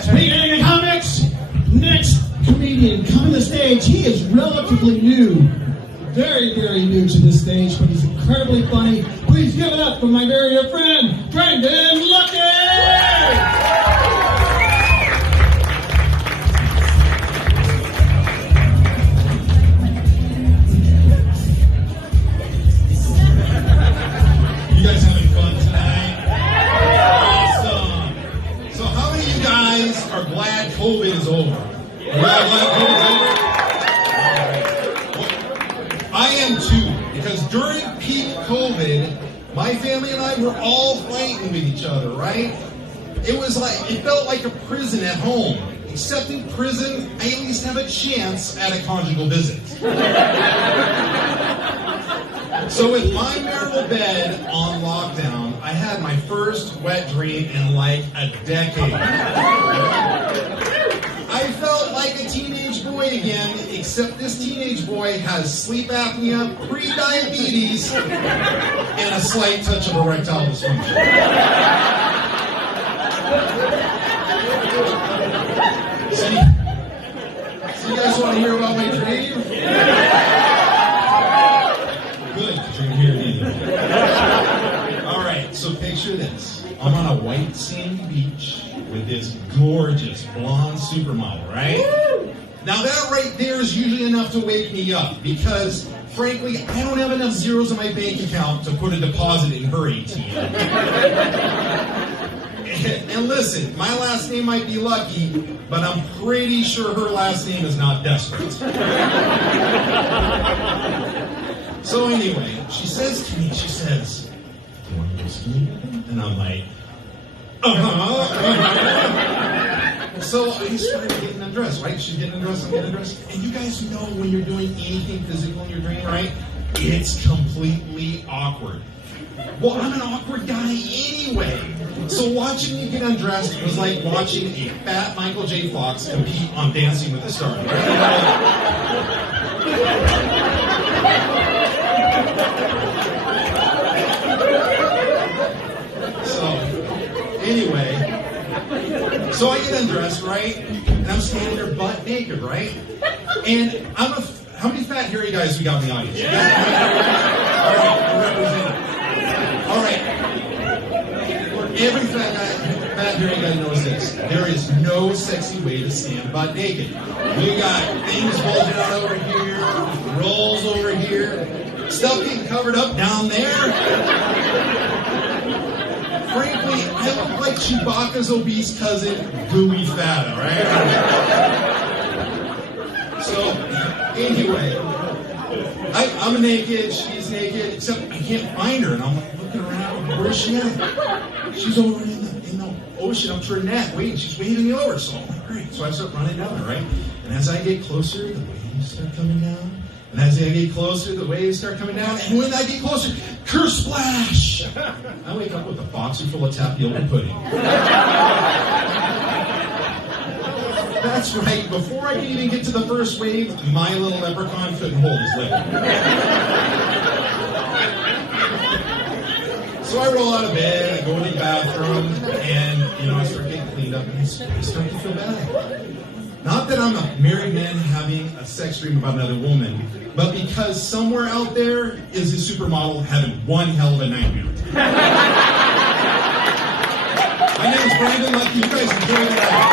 Speaking of comics, next comedian coming to the stage. He is relatively new, very, very new to this stage, but he's incredibly funny. Please give it up for my very dear friend, Brendan Luckey! You guys having fun tonight? Awesome. So how many of you guys are glad COVID is over? Are you all glad COVID is over? Well, I am too, because during peak COVID, my family and I were all fighting with each other, right? It felt like a prison at home. Except in prison, I at least have a chance at a conjugal visit. So with my marital bed on lockdown, I had my first wet dream in like a decade. I felt like a teenage boy again, except this teenage boy has sleep apnea, pre-diabetes, and a slight touch of erectile dysfunction. So you guys want to hear about my dream? Good, because you're here either. All right, so picture this. I'm on a white sandy beach with this gorgeous blonde supermodel, right? Now that right there is usually enough to wake me up because, frankly, I don't have enough zeros in my bank account to put a deposit in her ATM. And listen, my last name might be Lucky, but I'm pretty sure her last name is not Desperate. So anyway, she says to me, she says, "Do you want to go skiing?" And I'm like, So I started getting undressed, right? She's getting undressed, I'm getting undressed. And you guys know when you're doing anything physical in your dream, right? It's completely awkward. Well, I'm an awkward guy anyway. So watching me get undressed was like watching a fat Michael J. Fox compete on Dancing with the Stars. So, anyway, so I get undressed, right? And I'm standing there butt naked, right? And how many fat hairy guys we got in the audience? Yeah. All right, we're representing. All right. Every fat hairy guy knows this. There is no sexy way to stand butt naked. We got things bulging out over here, rolls over here, stuff getting covered up down there. Frankly, I look like Chewbacca's obese cousin, Gooey Fata, right? So, anyway, I'm naked, she's naked, except I can't find her, and I'm like looking around, where's she at? She's over in the ocean up to her neck, waiting, she's waving me over, so I'm like, great. So I start running down her, right? And as I get closer, the waves start coming down. And as I get closer, the waves start coming down. And when I get closer, splash! I wake up with a boxer full of tapioca pudding. That's right. Before I could even get to the first wave, my little leprechaun couldn't hold his lip. So I roll out of bed, I go into the bathroom, and I start getting cleaned up, and I start to feel bad. Not that I'm a married man having a sex dream about another woman, but because somewhere out there is a supermodel having one hell of a nightmare. My name is Brandon Luckey. You guys enjoy the night.